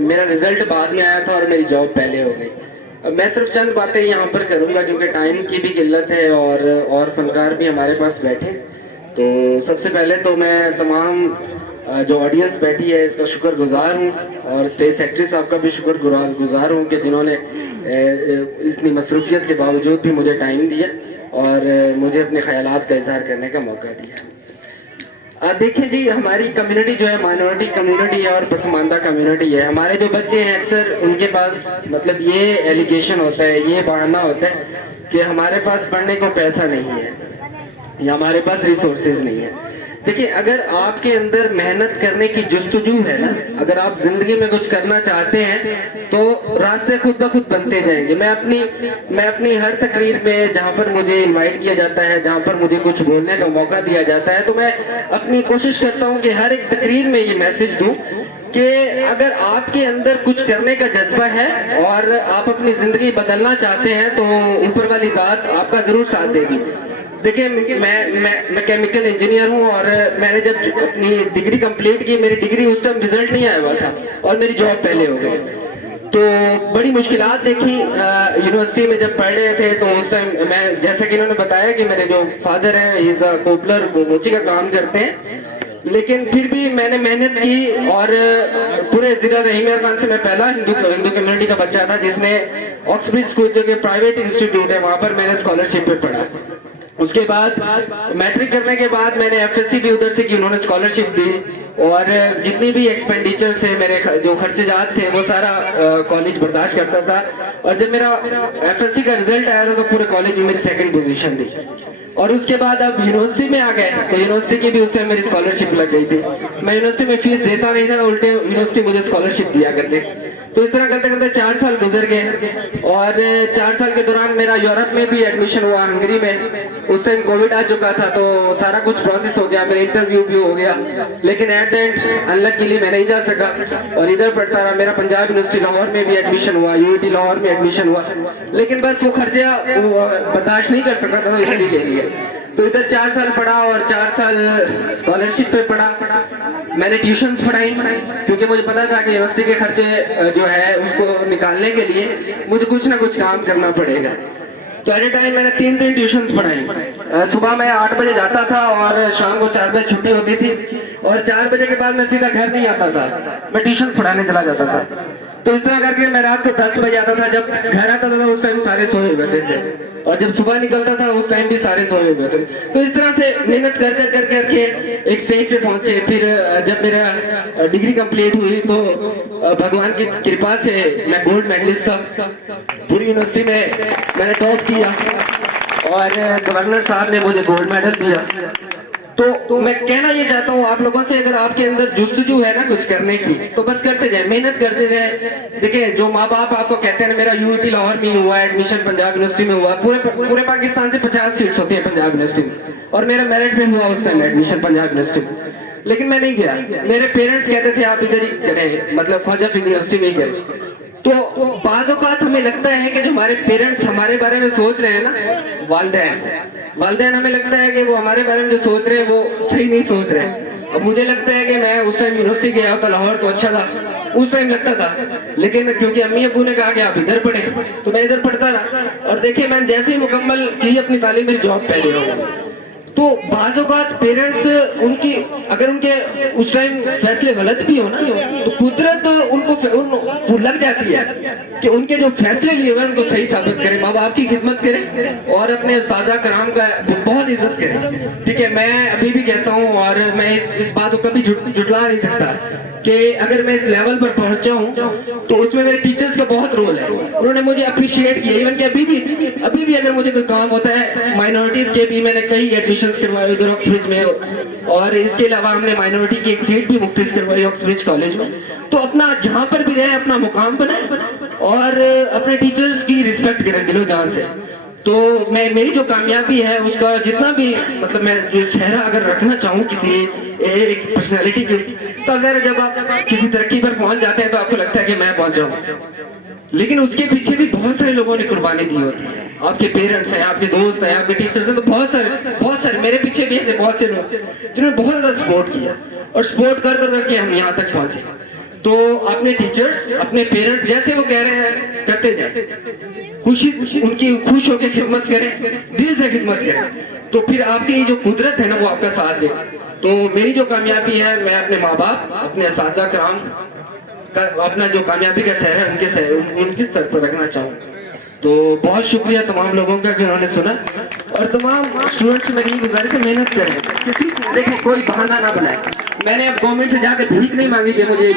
मेरा रिजल्ट बाद में आया था और मेरी जॉब पहले हो गई। मैं सिर्फ चंद बातें यहाँ पर करूँगा क्योंकि टाइम की भी किल्लत है और फनकार भी हमारे पास बैठे। तो सबसे पहले तो मैं तमाम जो ऑडियंस बैठी है इसका शुक्रगुजार हूँ और स्टेज सेक्रेटरी साहब का भी शुक्रगुजार हूँ कि जिन्होंने इतनी मसरूफियत के बावजूद भी मुझे टाइम दिया और मुझे अपने ख्यालात का इजहार करने का मौका दिया। देखें जी, हमारी कम्युनिटी जो है माइनॉरिटी कम्युनिटी है और पसमानदा कम्युनिटी है। हमारे जो बच्चे हैं अक्सर उनके पास मतलब ये एलिगेशन होता है, ये बहाना होता है कि हमारे पास पढ़ने को पैसा नहीं है या हमारे पास रिसोर्सेज नहीं है। देखिए, अगर आपके अंदर मेहनत करने की जुस्तजू है ना, अगर आप जिंदगी में कुछ करना चाहते हैं तो रास्ते खुद ब खुद बनते जाएंगे। मैं अपनी हर तकरीर में जहाँ पर मुझे इनवाइट किया जाता है, जहाँ पर मुझे कुछ बोलने का मौका दिया जाता है, तो मैं अपनी कोशिश करता हूँ कि हर एक तकरीर में ये मैसेज दूँ कि अगर आपके अंदर कुछ करने का जज्बा है और आप अपनी जिंदगी बदलना चाहते हैं तो ऊपर वाली ज़ात आपका ज़रूर साथ देगी। देखिए, मैं केमिकल इंजीनियर हूँ और मैंने जब अपनी डिग्री कंप्लीट की, मेरी डिग्री उस टाइम रिजल्ट नहीं आया हुआ था और मेरी जॉब पहले हो गई। तो बड़ी मुश्किलात देखी। यूनिवर्सिटी में जब पढ़ रहे थे तो उस टाइम मैं, जैसा कि इन्होंने बताया कि मेरे जो फादर हैं इज अ कोपलर, वो मोची का काम करते हैं, लेकिन फिर भी मैंने मेहनत की और पूरे जिला रहीम खान से मैं पहला हिंदू कम्युनिटी का बच्चा था जिसने ऑक्सब्रिज स्कूल जो कि प्राइवेट इंस्टीट्यूट है वहाँ पर मैंने स्कॉलरशिप पे पढ़ा। उसके बाद मैट्रिक करने के बाद मैंने एफएससी भी उधर से की, उन्होंने स्कॉलरशिप दी और जितनी भी एक्सपेंडिचर्स थे, मेरे जो खर्चजात थे, वो सारा कॉलेज बर्दाश्त करता था। और जब मेरा एफएससी का रिजल्ट आया था तो पूरे कॉलेज में मेरी सेकंड पोजीशन थी। और उसके बाद अब यूनिवर्सिटी में आ गए तो यूनिवर्सिटी की भी उस टाइम मेरी स्कॉलरशिप लग गई थी। मैं यूनिवर्सिटी में फीस देता नहीं था, उल्टे यूनिवर्सिटी मुझे स्कॉलरशिप दिया करते। तो इस तरह करते करते 4 साल गुजर गए और 4 साल के दौरान मेरा यूरोप में भी एडमिशन हुआ, हंगरी में। उस टाइम कोविड आ चुका था तो सारा कुछ प्रोसेस हो गया, मेरा इंटरव्यू भी हो गया, लेकिन एट द एंड अनलकीली मैं नहीं जा सका और इधर पढ़ता रहा। मेरा पंजाब यूनिवर्सिटी लाहौर में भी एडमिशन हुआ, यूआईटी लाहौर में एडमिशन हुआ, लेकिन बस वो खर्चा बर्दाश्त नहीं कर सकता था तो इधर ही ले लिया। तो इधर 4 साल पढ़ा और 4 साल स्कॉलरशिप पे पढ़ा। मैंने ट्यूशन्स पढ़ाई क्योंकि मुझे पता था कि यूनिवर्सिटी के खर्चे जो है उसको निकालने के लिए मुझे कुछ ना कुछ काम करना पड़ेगा। तो एट ए टाइम मैंने 3 ट्यूशन्स पढ़ाई। सुबह मैं 8 बजे जाता था और शाम को 4 बजे छुट्टी होती थी और 4 बजे के बाद मैं सीधा घर नहीं आता था, मैं ट्यूशन पढ़ाने चला जाता था। तो इस तरह करके मैं रात को 10 बजे आता था, जब घर आता था उस टाइम सारे सोए हुए थे और जब सुबह निकलता था उस टाइम भी सारे सोए हुए थे। तो इस तरह से मेहनत कर कर कर करके एक स्टेज पे पहुंचे। फिर जब मेरा डिग्री कंप्लीट हुई तो भगवान की कृपा से मैं गोल्ड मेडलिस्ट था। पूरी यूनिवर्सिटी में मैंने टॉप किया और गवर्नर साहब ने मुझे गोल्ड मेडल दिया। तो मैं कहना ये चाहता हूँ आप लोगों से, अगर आपके अंदर जुस्तजू है ना कुछ करने की तो बस करते जाए, मेहनत करते जाए। देखिए, जो माँ बाप आपको कहते हैं ना, मेरा यूआईटी लाहौर में हुआ एडमिशन, पंजाब यूनिवर्सिटी में हुआ, पूरे पाकिस्तान से 50 सीट्स होती है पंजाब यूनिवर्सिटी में और मेरा मेरिट पे हुआ उस टाइम एडमिशन पंजाब यूनिवर्सिटी में, लेकिन मैं नहीं गया। मेरे पेरेंट्स कहते थे आप इधर ही करें, मतलब ख्वाजा यूनिवर्सिटी में ही करें। तो बाज़ औक़ात हमें लगता है कि जो हमारे पेरेंट्स हमारे बारे में सोच रहे हैं ना, वालिदैन हमें लगता है कि वो हमारे बारे में जो सोच रहे हैं वो सही नहीं सोच रहे हैं। अब मुझे लगता है कि मैं उस टाइम यूनिवर्सिटी गया होता लाहौर तो अच्छा था, उस टाइम लगता था, लेकिन क्योंकि अम्मी अब्बू ने कहा कि आप इधर पढ़े तो मैं इधर पढ़ता रहा। और देखिए, मैंने जैसे ही मुकम्मल की अपनी तालीम, मेरी जॉब पहले हो गई। तो बाज़ औक़ात पेरेंट्स अगर उनके उस टाइम फैसले गलत भी हो ना तो कुदरत उनको लग जाती है कि उनके जो फैसले लिए हुए उनको सही साबित करें, माँ बाप की खिदमत करें और अपने उस्ताद कराम का बहुत इज्जत करें। ठीक है, मैं अभी भी कहता हूँ और मैं इस बात को कभी जुटला नहीं सकता कि अगर मैं इस लेवल पर पहुंचा हूं तो उसमें मेरे टीचर्स का बहुत रोल है। उन्होंने मुझे अप्रिशिएट किया। इवन कि अभी भी अगर मुझे कोई काम होता है, माइनॉरिटीज के भी मैंने कई एडमिशंस करवाए उधर ऑक्सब्रिज में और इसके अलावा हमने माइनॉरिटी की एक सीट भी मुख्तस करवाई ऑक्सब्रिज कॉलेज में। तो अपना जहां पर भी रहे अपना मुकाम बनाए और अपने टीचर्स की रिस्पेक्ट करें दिलो जान से। तो मेरी जो कामयाबी है उसका जितना भी मतलब मैं जो चेहरा अगर रखना चाहूँ किसी एक पर्सनैलिटी की, सबसे ज़्यादा जब आप किसी तरक्की पर पहुंच जाते हैं तो आपको लगता है कि मैं पहुंच जाऊँ, लेकिन उसके पीछे भी बहुत सारे लोगों ने कुर्बानी दी होती है। आपके पेरेंट्स हैं, आपके दोस्त हैं, आपके टीचर्स हैं, तो बहुत सारे मेरे पीछे भी ऐसे बहुत से लोग जिन्होंने बहुत ज़्यादा सपोर्ट किया और सपोर्ट कर करके हम यहाँ तक पहुंचे। तो अपने टीचर्स, अपने पेरेंट्स जैसे वो कह रहे हैं करते जाए, खुशी उनकी खुश होकर खिदमत करें, दिल से खिदमत करें, तो फिर आपकी जो कुदरत है ना वो आपका साथ दे। तो मेरी जो कामयाबी है, मैं अपने माँ बाप, अपने असातिज़ा कराम का अपना जो कामयाबी का सर है उनके सर पर रखना चाहूँगा। तो बहुत शुक्रिया तमाम लोगों का कि उन्होंने सुना, और तमाम स्टूडेंट्स से मेरी गुजारिश है मेहनत करें, किसी देखें कोई बहाना ना बनाए। मैंने अब गवर्नमेंट से जाकर भीख नहीं मांगी कि मुझे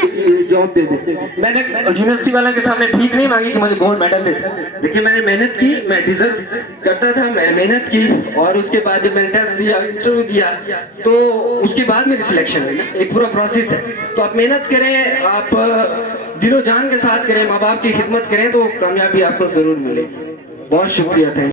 जॉब दे दे, मैंने यूनिवर्सिटी वाले के सामने भीख नहीं मांगी कि मुझे गोल्ड मेडल दे दे। देखिए मैंने मेहनत की, मैं डिजर्व करता था, मैंने मेहनत की, और उसके बाद जब मैंने टेस्ट दिया, इंटरव्यू दिया, तो उसके बाद मेरी सिलेक्शन हुई ना, एक पूरा प्रोसेस है। तो आप मेहनत करें, आप दिलो जान के साथ करें, माँ बाप की खिदमत करें, तो कामयाबी आपको जरूर मिलेगी। बहुत शुक्रिया, थैंक